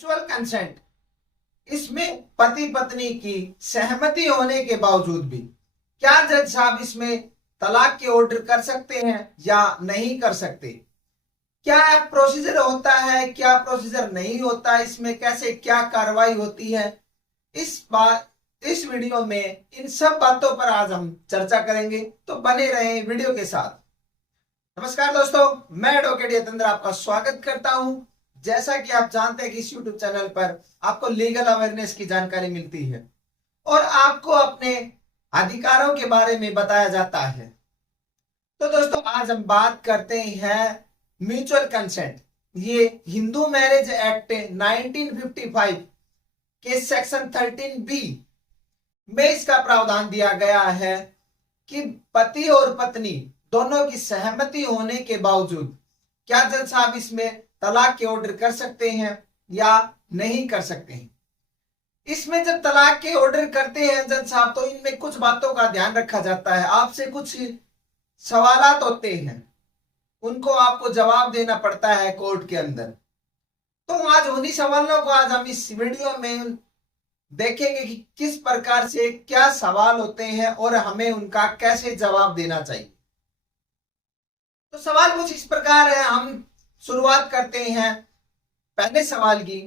Mutual consent, इसमें पति पत्नी की सहमति होने के बावजूद भी क्या जज साहब इसमें तलाक के ऑर्डर कर सकते हैं या नहीं कर सकते? क्या प्रोसीजर होता है, क्या प्रोसीजर नहीं होता, इसमें कैसे क्या कार्रवाई होती है, इस वीडियो में इन सब बातों पर आज हम चर्चा करेंगे। तो बने रहें वीडियो के साथ। नमस्कार दोस्तों, मैं एडवोकेट यतेंद्र आपका स्वागत करता हूं। जैसा कि आप जानते हैं कि इस YouTube चैनल पर आपको लीगल अवेयरनेस की जानकारी मिलती है और आपको अपने अधिकारों के बारे में बताया जाता है। तो दोस्तों, आज हम बात करते हैं म्यूचुअल कंसेंट। ये हिंदू मैरिज एक्ट 1955 के सेक्शन 13B में इसका प्रावधान दिया गया है कि पति और पत्नी दोनों की सहमति होने के बावजूद क्या जज साहब इसमें तलाक के ऑर्डर कर सकते हैं या नहीं कर सकते हैं। इसमें जब तलाक के ऑर्डर करते हैं जज साहब, तो इनमें कुछ बातों का ध्यान रखा जाता है। आपसे कुछ सवालात होते हैं, उनको आपको जवाब देना पड़ता है कोर्ट के अंदर। तो आज उन्हीं सवालों को आज हम इस वीडियो में देखेंगे कि किस प्रकार से क्या सवाल होते हैं और हमें उनका कैसे जवाब देना चाहिए। तो सवाल कुछ इस प्रकार है, हम शुरुआत करते हैं पहले सवाल की।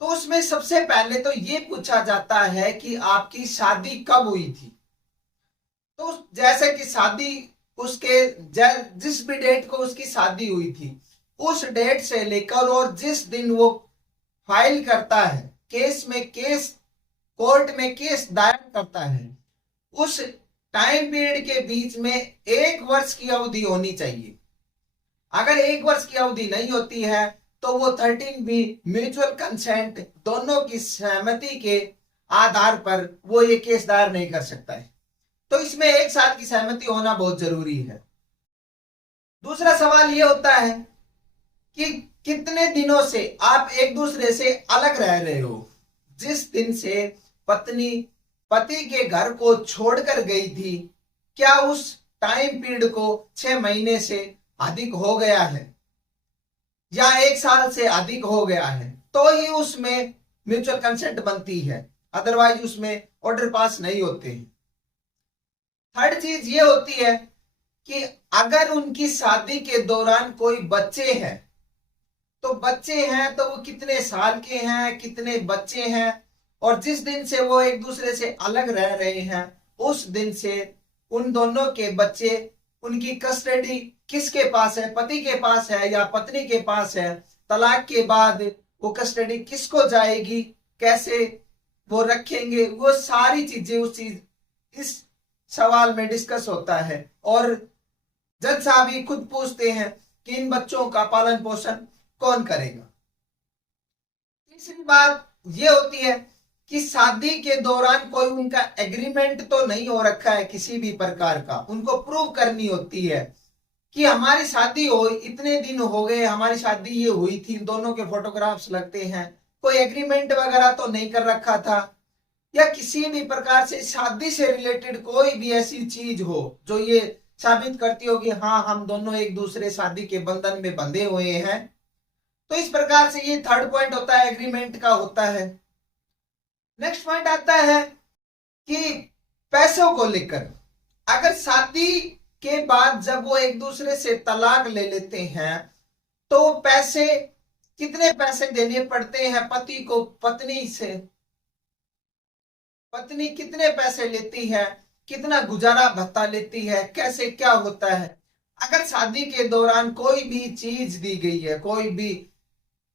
तो उसमें सबसे पहले तो ये पूछा जाता है कि आपकी शादी कब हुई थी। तो जैसे कि शादी उसके जिस भी डेट को उसकी शादी हुई थी, उस डेट से लेकर और जिस दिन वो फाइल करता है कोर्ट में केस दायर करता है, उस टाइम पीरियड के बीच में 1 वर्ष की अवधि होनी चाहिए। अगर 1 वर्ष की अवधि नहीं होती है तो वो 13B म्यूचुअल कंसेंट दोनों की सहमति के आधार पर वो ये केस दायर नहीं कर सकता है। तो इसमें 1 साल की सहमति होना बहुत जरूरी है। दूसरा सवाल ये होता है कि कितने दिनों से आप एक दूसरे से अलग रह रहे हो। जिस दिन से पत्नी पति के घर को छोड़कर गई थी, क्या उस टाइम पीरियड को 6 महीने से अधिक हो गया है या 1 साल से अधिक हो गया है, तो ही उसमें म्यूचुअल कंसेंट बनती है, अदरवाइज उसमें ऑर्डर पास नहीं होते हैं। थर्ड चीज ये होती है कि अगर उनकी शादी के दौरान कोई बच्चे हैं, तो बच्चे हैं तो वो कितने साल के हैं, कितने बच्चे हैं, और जिस दिन से वो एक दूसरे से अलग रह रहे हैं उस दिन से उन दोनों के बच्चे, उनकी कस्टडी किसके पास है, पति के पास है या पत्नी के पास है। तलाक के बाद वो कस्टडी किसको जाएगी, कैसे वो रखेंगे, वो सारी चीजें इस सवाल में डिस्कस होता है। और जज साहब ही खुद पूछते हैं कि इन बच्चों का पालन पोषण कौन करेगा। तीसरी बात ये होती है कि शादी के दौरान कोई उनका एग्रीमेंट तो नहीं हो रखा है किसी भी प्रकार का। उनको प्रूव करनी होती है कि हमारी शादी हो, इतने दिन हो गए हमारी शादी ये हुई थी, दोनों के फोटोग्राफ्स लगते हैं, कोई एग्रीमेंट वगैरह तो नहीं कर रखा था, या किसी भी प्रकार से शादी से रिलेटेड कोई भी ऐसी चीज हो जो ये साबित करती हो कि हाँ हम दोनों एक दूसरे शादी के बंधन में बंधे हुए हैं। तो इस प्रकार से ये थर्ड पॉइंट होता है, एग्रीमेंट का होता है। नेक्स्ट पॉइंट आता है कि पैसों को लेकर, अगर शादी के बाद जब वो एक दूसरे से तलाक ले लेते हैं तो पैसे, कितने पैसे देने पड़ते हैं पति को पत्नी से, पत्नी कितने पैसे लेती है, कितना गुजारा भत्ता लेती है, कैसे क्या होता है। अगर शादी के दौरान कोई भी चीज दी गई है, कोई भी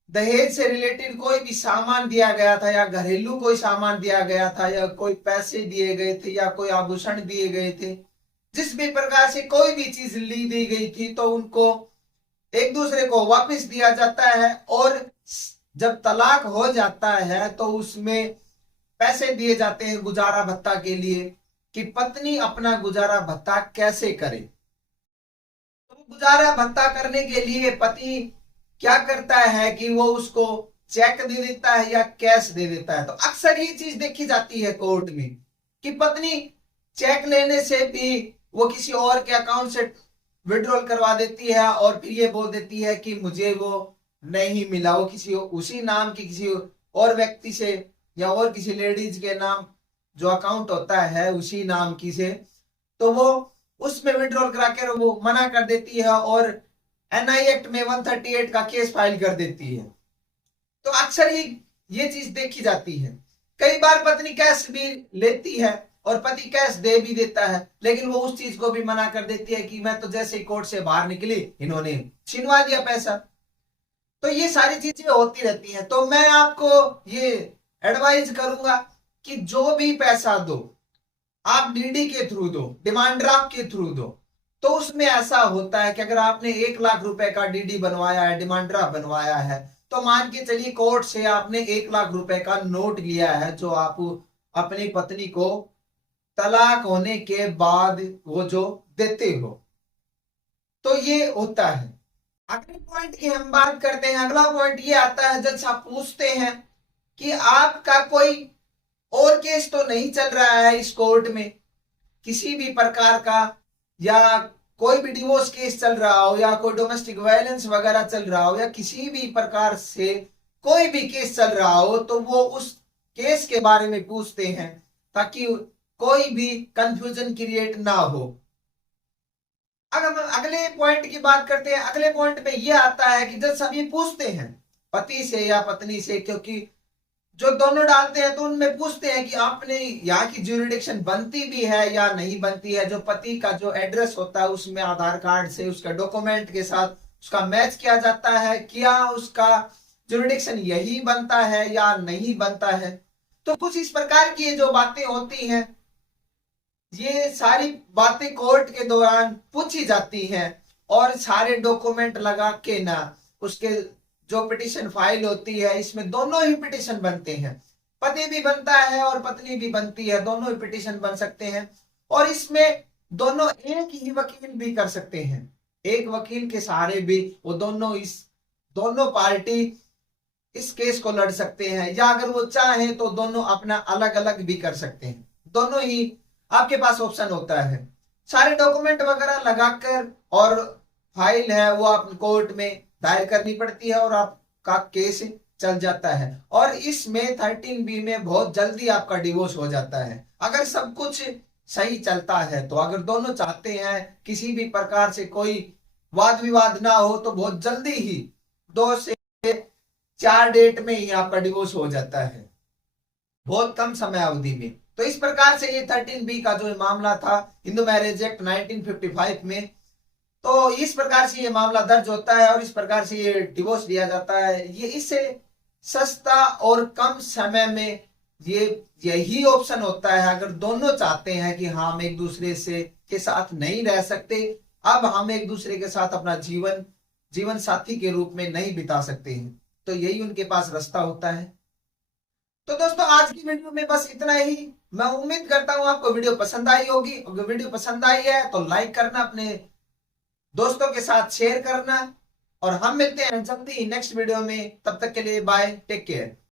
दहेज से रिलेटेड कोई भी सामान दिया गया था, या घरेलू कोई सामान दिया गया था, या कोई पैसे दिए गए थे, या कोई आभूषण दिए गए थे, जिस भी प्रकार से कोई भी चीज ली दी गई थी, तो उनको एक दूसरे को वापस दिया जाता है। और जब तलाक हो जाता है तो उसमें पैसे दिए जाते हैं गुजारा भत्ता के लिए, कि पत्नी अपना गुजारा भत्ता कैसे करे। तो गुजारा भत्ता करने के लिए पति क्या करता है कि वो उसको चेक दे देता है या कैश दे देता है। तो अक्सर ये चीज देखी जाती है कोर्ट में कि पत्नी चेक लेने से भी वो किसी और के अकाउंट से विड्रॉल करवा देती है और फिर ये बोल देती है कि मुझे वो नहीं मिला, वो किसी उसी नाम की किसी और व्यक्ति से या और किसी लेडीज के नाम जो अकाउंट होता है उसी नाम की से, तो वो उसमें विड्रॉल करा कर वो मना कर देती है और एनआई एक्ट में 138 का केस फाइल कर देती है। तो अक्सर ये चीज देखी जाती है। कई बार पत्नी कैश भी लेती है और पति कैश दे भी देता है, लेकिन वो उस चीज को भी मना कर देती है कि मैं तो जैसे ही कोर्ट से बाहर निकली इन्होंने छीनवा दिया पैसा। तो ये सारी चीजें होती रहती हैं। तो मैं आपको ये एडवाइज करूंगा कि जो भी पैसा दो आप डीडी के थ्रू दो, डिमांड ड्राफ्ट के थ्रू दो। तो उसमें ऐसा होता है कि अगर आपने 1 लाख रुपए का डीडी बनवाया है, डिमांड ड्राफ्ट बनवाया है, तो मान के चलिए कोर्ट से आपने 1 लाख रुपए का नोट लिया है जो आप अपनी पत्नी को तलाक होने के बाद वो जो देते हो। तो ये होता है। अगले पॉइंट की हम बात करते हैं। अगला पॉइंट ये आता है, जज आप पूछते हैं कि आपका कोई और केस तो नहीं चल रहा है इस कोर्ट में किसी भी प्रकार का, या कोई भी डिवोर्स केस चल रहा हो, या कोई डोमेस्टिक वायलेंस वगैरह चल रहा हो, या किसी भी प्रकार से कोई भी केस चल रहा हो, तो वो उस केस के बारे में पूछते हैं ताकि कोई भी कंफ्यूजन क्रिएट ना हो। अगर हम अगले पॉइंट की बात करते हैं, अगले पॉइंट पे ये आता है कि जब सब ये पूछते हैं पति से या पत्नी से, क्योंकि जो दोनों डालते हैं तो उनमें पूछते हैं कि आपने यहाँ की ज्यूरिडिक्शन बनती भी है या नहीं बनती है। जो पति का जो एड्रेस होता है उसमें आधार कार्ड से उसका डॉक्यूमेंट के साथ उसका मैच किया जाता है, क्या उसका ज्यूरिडिक्शन यही बनता है या नहीं बनता है। तो कुछ इस प्रकार की जो बातें होती हैं, ये सारी बातें कोर्ट के दौरान पूछी जाती हैं और सारे डॉक्यूमेंट लगा के ना उसके जो पिटिशन फाइल होती है, इसमें दोनों ही पिटिशन बनते हैं, पति भी बनता है और पत्नी भी बनती है, दोनों ही पिटिशन बन सकते हैं। और इसमें दोनों एक ही वकील भी कर सकते हैं, एक वकील के सहारे भी वो दोनों पार्टी इस केस को लड़ सकते हैं, या अगर वो चाहे तो दोनों अपना अलग अलग भी कर सकते हैं। दोनों ही आपके पास ऑप्शन होता है। सारे डॉक्यूमेंट वगैरह लगाकर और फाइल है वो आप कोर्ट में दायर करनी पड़ती है और आपका केस चल जाता है। और इसमें 13B में बहुत जल्दी आपका डिवोर्स हो जाता है अगर सब कुछ सही चलता है। तो अगर दोनों चाहते हैं किसी भी प्रकार से कोई वाद विवाद ना हो तो बहुत जल्दी ही 2 से 4 डेट में ही आपका डिवोर्स हो जाता है, बहुत कम समय अवधि में। तो इस प्रकार से ये 13B का जो मामला था हिंदू मैरिज एक्ट 1955 में, तो इस प्रकार से ये मामला दर्ज होता है और इस प्रकार से ये डिवोर्स दिया जाता है। ये इससे सस्ता और कम समय में यही ऑप्शन होता है अगर दोनों चाहते हैं कि हाँ हम एक दूसरे से के साथ नहीं रह सकते, अब हम एक दूसरे के साथ अपना जीवन साथी के रूप में नहीं बिता सकते हैं, तो यही उनके पास रास्ता होता है। तो दोस्तों आज की वीडियो में बस इतना ही। मैं उम्मीद करता हूं आपको वीडियो पसंद आई होगी। अगर वीडियो पसंद आई है तो लाइक करना, अपने दोस्तों के साथ शेयर करना, और हम मिलते हैं जल्दी नेक्स्ट वीडियो में। तब तक के लिए बाय, टेक केयर।